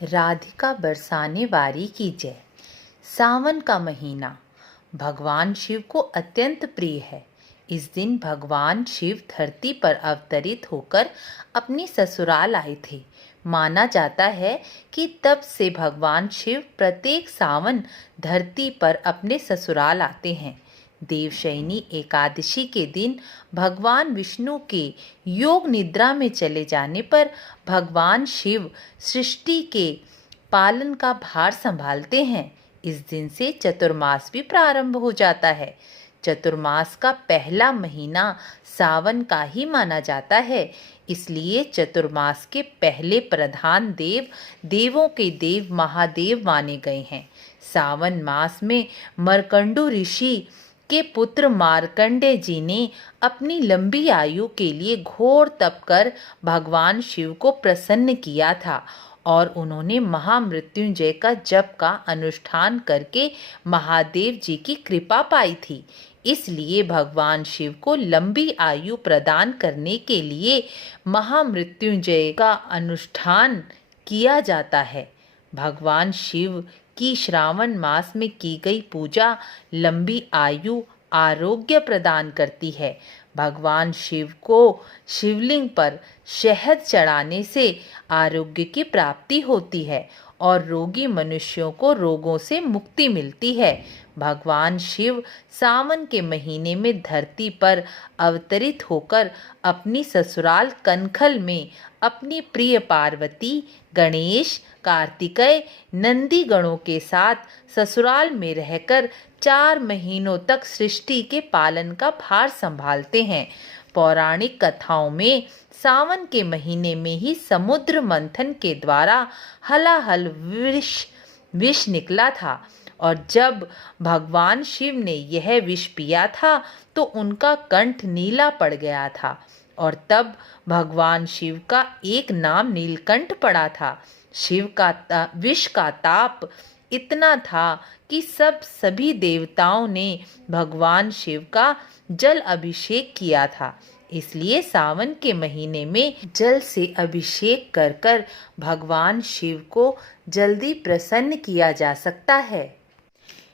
राधिका बरसाने वारी की जय। सावन का महीना भगवान शिव को अत्यंत प्रिय है। इस दिन भगवान शिव धरती पर अवतरित होकर अपनी ससुराल आए थे। माना जाता है कि तब से भगवान शिव प्रत्येक सावन धरती पर अपने ससुराल आते हैं। देवशयनी एकादशी के दिन भगवान विष्णु के योग निद्रा में चले जाने पर भगवान शिव सृष्टि के पालन का भार संभालते हैं। इस दिन से चतुर्मास भी प्रारंभ हो जाता है। चतुर्मास का पहला महीना सावन का ही माना जाता है, इसलिए चतुर्मास के पहले प्रधान देव देवों के देव महादेव माने गए हैं। सावन मास में मर्कंडु ऋषि के पुत्र मार्कंडेय जी ने अपनी लंबी आयु के लिए घोर तप कर भगवान शिव को प्रसन्न किया था और उन्होंने महामृत्युंजय का जप का अनुष्ठान करके महादेव जी की कृपा पाई थी। इसलिए भगवान शिव को लंबी आयु प्रदान करने के लिए महामृत्युंजय का अनुष्ठान किया जाता है। भगवान शिव की श्रावण मास में की गई पूजा लंबी आयु आरोग्य प्रदान करती है। भगवान शिव को शिवलिंग पर शहद चढ़ाने से आरोग्य की प्राप्ति होती है और रोगी मनुष्यों को रोगों से मुक्ति मिलती है। भगवान शिव सावन के महीने में धरती पर अवतरित होकर अपनी ससुराल कनखल में अपनी प्रिय पार्वती, गणेश, कार्तिकेय, नंदी गणों के साथ ससुराल में रहकर 4 महीनों तक सृष्टि के पालन का भार संभालते हैं। पौराणिक कथाओं में सावन के महीने में ही समुद्र मंथन के द्वारा हलाहल विष निकला था और जब भगवान शिव ने यह विष पिया था तो उनका कंठ नीला पड़ गया था और तब भगवान शिव का एक नाम नीलकंठ पड़ा था। शिव का विष का ताप इतना था कि सभी देवताओं ने भगवान शिव का जल अभिषेक किया था। इसलिए सावन के महीने में जल से अभिषेक कर कर भगवान शिव को जल्दी प्रसन्न किया जा सकता है।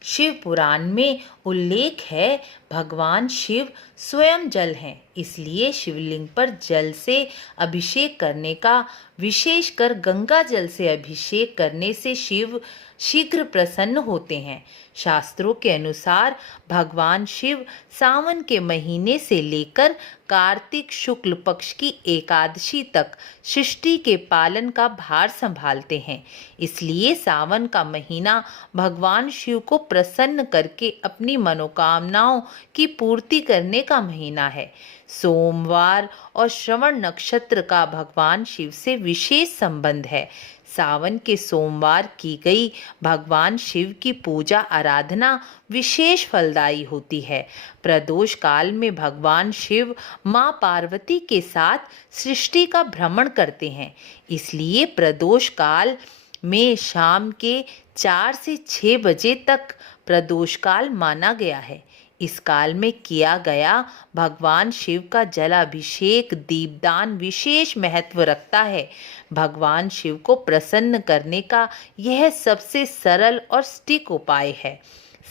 शिव पुराण में उल्लेख है, भगवान शिव स्वयं जल हैं, इसलिए शिवलिंग पर जल से अभिषेक करने का, विशेषकर गंगा जल से अभिषेक करने से शिव शीघ्र प्रसन्न होते हैं। शास्त्रों के अनुसार भगवान शिव सावन के महीने से लेकर कार्तिक शुक्ल पक्ष की एकादशी तक सृष्टि के पालन का भार संभालते हैं। इसलिए सावन का महीना भगवान शिव को प्रसन्न करके अपनी मनोकामनाओं की पूर्ति करने का महीना है। सोमवार और श्रवण नक्षत्र का भगवान शिव से विशेष संबंध है। सावन के सोमवार की गई भगवान शिव की पूजा आराधना विशेष फलदायी होती है। प्रदोष काल में भगवान शिव माँ पार्वती के साथ सृष्टि का भ्रमण करते हैं, इसलिए प्रदोष काल में शाम के 4 से 6 बजे तक प्रदोष काल माना गया है। इस काल में किया गया भगवान शिव का जलाभिषेक, दीपदान विशेष महत्व रखता है। भगवान शिव को प्रसन्न करने का यह सबसे सरल और सटीक उपाय है।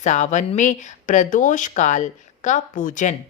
सावन में प्रदोष काल का पूजन।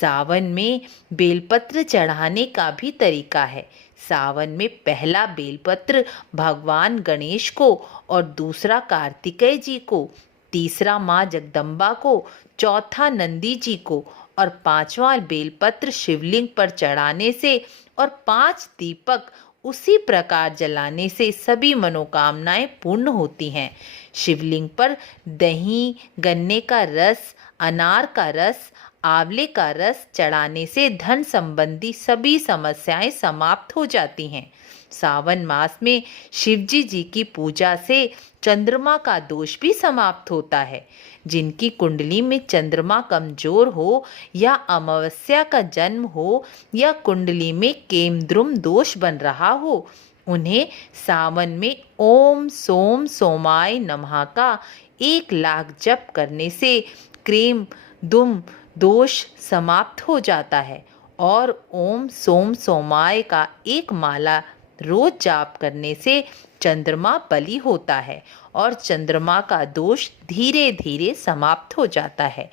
सावन में बेलपत्र चढ़ाने का भी तरीका है। सावन में पहला बेलपत्र भगवान गणेश को और दूसरा कार्तिकेय जी को, तीसरा माँ जगदम्बा को, चौथा नंदी जी को और 5वां बेलपत्र शिवलिंग पर चढ़ाने से और 5 दीपक उसी प्रकार जलाने से सभी मनोकामनाएं पूर्ण होती हैं। शिवलिंग पर दही, गन्ने का रस, अनार का रस, आंवले का रस चढ़ाने से धन संबंधी सभी समस्याएं समाप्त हो जाती हैं। सावन मास में शिवजी जी की पूजा से चंद्रमा का दोष भी समाप्त होता है। जिनकी कुंडली में चंद्रमा कमजोर हो या अमावस्या का जन्म हो या कुंडली में केमद्रुम दोष बन रहा हो, उन्हें सावन में ओम सोम सोमाय नमः का 1 लाख जप करने से क्रेम दुम दोष समाप्त हो जाता है और ओम सोम सोमाय का 1 माला रोज जाप करने से चंद्रमा बली होता है और चंद्रमा का दोष धीरे धीरे समाप्त हो जाता है।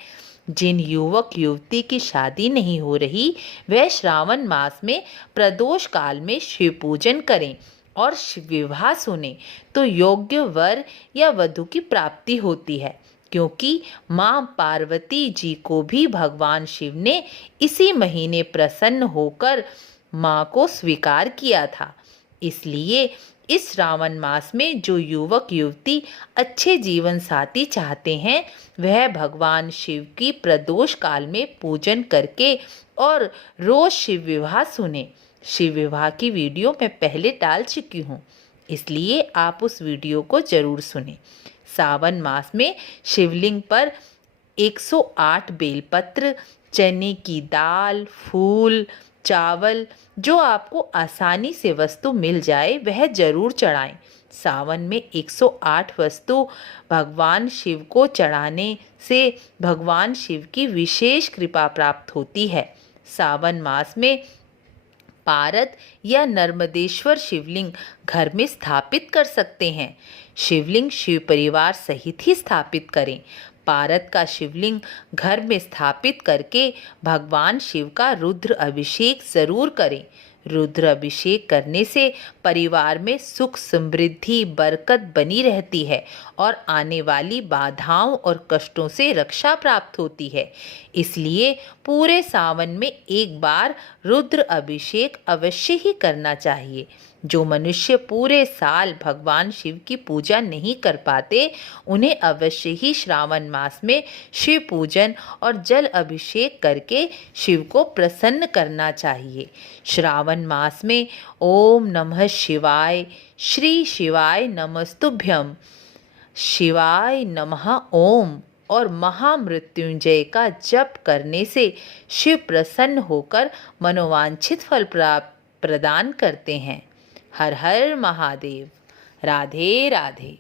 जिन युवक युवती की शादी नहीं हो रही, वह श्रावण मास में प्रदोष काल में शिव पूजन करें और शिव विवाह सुने तो योग्य वर या वधु की प्राप्ति होती है, क्योंकि मां पार्वती जी को भी भगवान शिव ने इसी महीने प्रसन्न होकर मां को स्वीकार किया था। इसलिए इस श्रावण मास में जो युवक युवती अच्छे जीवन साथी चाहते हैं, वह भगवान शिव की प्रदोष काल में पूजन करके और रोज शिव विवाह सुने। शिव विवाह की वीडियो मैं पहले डाल चुकी हूँ, इसलिए आप उस वीडियो को जरूर सुने। सावन मास में शिवलिंग पर 108 बेलपत्र, चने की दाल, फूल, चावल जो आपको आसानी से वस्तु मिल जाए वह जरूर चढ़ाएं। सावन में 108 वस्तु भगवान शिव को चढ़ाने से भगवान शिव की विशेष कृपा प्राप्त होती है। सावन मास में पारद या नर्मदेश्वर शिवलिंग घर में स्थापित कर सकते हैं। शिवलिंग शिव परिवार सहित ही स्थापित करें। पारद का शिवलिंग घर में स्थापित करके भगवान शिव का रुद्र अभिषेक जरूर करें। रुद्र अभिषेक करने से परिवार में सुख समृद्धि बरकत बनी रहती है और आने वाली बाधाओं और कष्टों से रक्षा प्राप्त होती है। इसलिए पूरे सावन में एक बार रुद्र अभिषेक अवश्य ही करना चाहिए। जो मनुष्य पूरे साल भगवान शिव की पूजा नहीं कर पाते, उन्हें अवश्य ही श्रावण मास में शिव पूजन और जल अभिषेक करके शिव को प्रसन्न करना चाहिए। श्रावण मास में ओम नमः शिवाय, श्री शिवाय नमस्तुभ्यं, शिवाय नमः ओम और महामृत्युंजय का जप करने से शिव प्रसन्न होकर मनोवांछित फल प्रदान करते हैं। हर हर महादेव। राधे राधे।